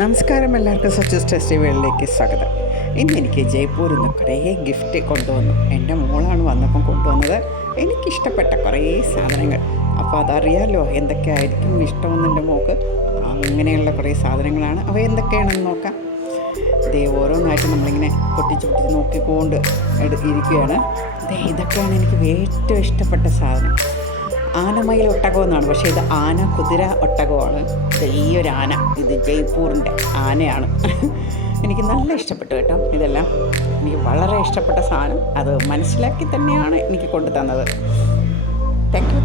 നമസ്കാരം, എല്ലാവർക്കും സച്ചസ് ഫെസ്റ്റിവലിലേക്ക് സ്വാഗതം. ഇന്ന് എനിക്ക് ജയ്പൂരിൽ നിന്ന് കുറേ ഗിഫ്റ്റ് കൊണ്ടുവന്നു. എൻ്റെ മോളാണ് വന്നപ്പം കൊണ്ടുവന്നത് എനിക്കിഷ്ടപ്പെട്ട കുറേ സാധനങ്ങൾ. അപ്പോൾ അതറിയാമല്ലോ എന്തൊക്കെയായിരിക്കും ഇഷ്ടമെന്ന് എൻ്റെ മോൾക്ക്. അങ്ങനെയുള്ള കുറേ സാധനങ്ങളാണ്. അവ എന്തൊക്കെയാണെന്ന് നോക്കാം. ഓരോന്നായിട്ട് നമ്മളിങ്ങനെ പൊട്ടിച്ച് നോക്കിക്കൊണ്ട് ഇരിക്കുകയാണ്. ഇതൊക്കെയാണ് എനിക്ക് ഏറ്റവും ഇഷ്ടപ്പെട്ട സാധനം. ആനമയിൽ ഒട്ടകം എന്നാണ്, പക്ഷേ ഇത് ആന കുതിര ഒട്ടകമാണ്. ഈ ഒരു ആന, ഇത് ജയ്പൂരിൻ്റെ ആനയാണ്. എനിക്ക് നല്ല ഇഷ്ടപ്പെട്ടു കേട്ടോ. ഇതെല്ലാം എനിക്ക് വളരെ ഇഷ്ടപ്പെട്ട സാധനം. അത് മനസ്സിലാക്കി തന്നെയാണ് എനിക്ക് കൊണ്ടു തന്നത്.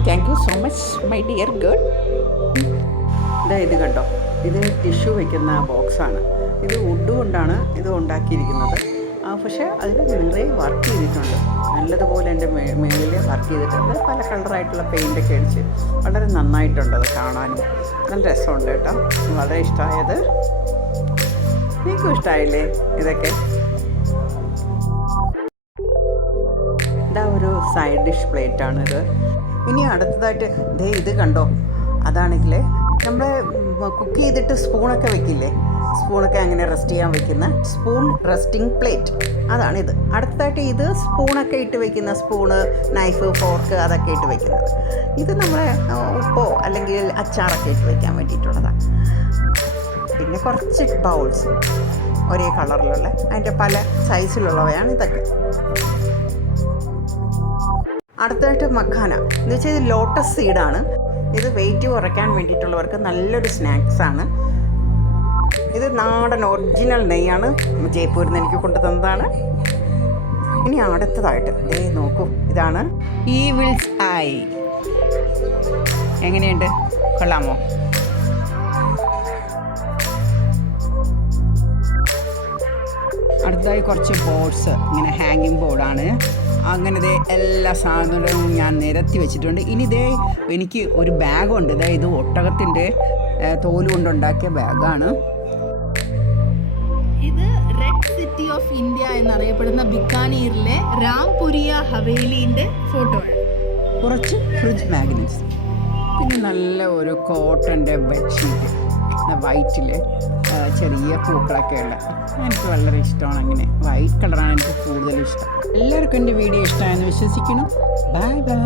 Thank you so much my dear girl. ഇത് കണ്ടോ, ഇത് ടിഷ്യൂ വയ്ക്കുന്ന ബോക്സാണ്. ഇത് വുഡ് കൊണ്ടാണ് ഇത് ഉണ്ടാക്കിയിരിക്കുന്നത്. പക്ഷേ അതിൽ നിറയെ വർക്ക് ചെയ്തിട്ടുണ്ട്. നല്ലതുപോലെ എൻ്റെ മേളിൽ വർക്ക് ചെയ്തിട്ടുണ്ട്. പല കളറായിട്ടുള്ള പെയിൻ്റൊക്കെ അടിച്ച് വളരെ നന്നായിട്ടുണ്ട്. അത് കാണാനും നല്ല രസമുണ്ട് കേട്ടോ. വളരെ ഇഷ്ടമായത്. നിങ്ങൾക്കും ഇഷ്ടമായില്ലേ ഇതൊക്കെ? ഇതാ ഒരു സൈഡ് ഡിഷ് പ്ലേറ്റാണിത്. ഇനി അടുത്തതായിട്ട് ഇത് കണ്ടോ, അതാണെങ്കിൽ നമ്മൾ കുക്ക് ചെയ്തിട്ട് സ്പൂണൊക്കെ വെക്കില്ലേ, സ്പൂണൊക്കെ അങ്ങനെ റെസ്റ്റ് ചെയ്യാൻ വെക്കുന്ന സ്പൂൺ റെസ്റ്റിംഗ് പ്ലേറ്റ്, അതാണിത്. അടുത്തതായിട്ട് ഇത് സ്പൂണൊക്കെ ഇട്ട് വെക്കുന്ന സ്പൂണ്, നൈഫ്, ഫോർക്ക് അതൊക്കെ ഇട്ട് വെക്കുന്നത്. ഇത് നമ്മളെ ഉപ്പോ അല്ലെങ്കിൽ അച്ചാറൊക്കെ ഇട്ട് വയ്ക്കാൻ വേണ്ടിയിട്ടുള്ളതാണ്. പിന്നെ കുറച്ച് ബൗൾസ് ഒരേ കളറിലുള്ള, അതിൻ്റെ പല സൈസിലുള്ളവയാണ് ഇതൊക്കെ. അടുത്തതായിട്ട് മഖാന എന്ന് വെച്ചാൽ ഇത് ലോട്ടസ് സീഡാണ്. ഇത് വെയിറ്റ് കുറയ്ക്കാൻ വേണ്ടിയിട്ടുള്ളവർക്ക് നല്ലൊരു സ്നാക്സാണ്. ഇത് നാടൻ ഒറിജിനൽ നെയ്യാണ്, ജയ്പൂരിൽ നിന്ന് എനിക്ക് കൊണ്ടു തന്നതാണ്. ഇനി അടുത്തതായിട്ട് നോക്കൂ, ഇതാണ് ഈവിൾസ് ഐ. എങ്ങനെയുണ്ട്, കൊള്ളാമോ? അടുത്തതായി കുറച്ച് ബോർഡ്സ്, ഇങ്ങനെ ഹാങ്ങിങ് ബോർഡാണ്. അങ്ങനെ എല്ലാ സാധനവും ഞാൻ നിരത്തി വെച്ചിട്ടുണ്ട്. ഇനി എനിക്ക് ഒരു ബാഗുണ്ട്. ഇത് ഒട്ടകത്തിൻ്റെ തോല് കൊണ്ടുണ്ടാക്കിയ ബാഗാണ്. ഇത് റെഡ് സിറ്റി ഓഫ് ഇന്ത്യ എന്നറിയപ്പെടുന്ന ബിക്കാനീറിലെ രാംപുരിയ ഹവേലിൻ്റെ ഫോട്ടോ ആണ്. കുറച്ച് ഫ്രിഡ്ജ് മാഗ്നറ്റ്സ്, പിന്നെ നല്ല ഒരു കോട്ടൻ്റെ ബെഡ്ഷീറ്റ്, വൈറ്റിൽ ചെറിയ പൂക്കളൊക്കെ ഉള്ള. എനിക്ക് വളരെ ഇഷ്ടമാണ്. അങ്ങനെ വൈറ്റ് കളറാണ് എനിക്ക് കൂടുതലും ഇഷ്ടം. എല്ലാവർക്കും എൻ്റെ വീഡിയോ ഇഷ്ടമായെന്ന് വിശ്വസിക്കുന്നു. Bye bye.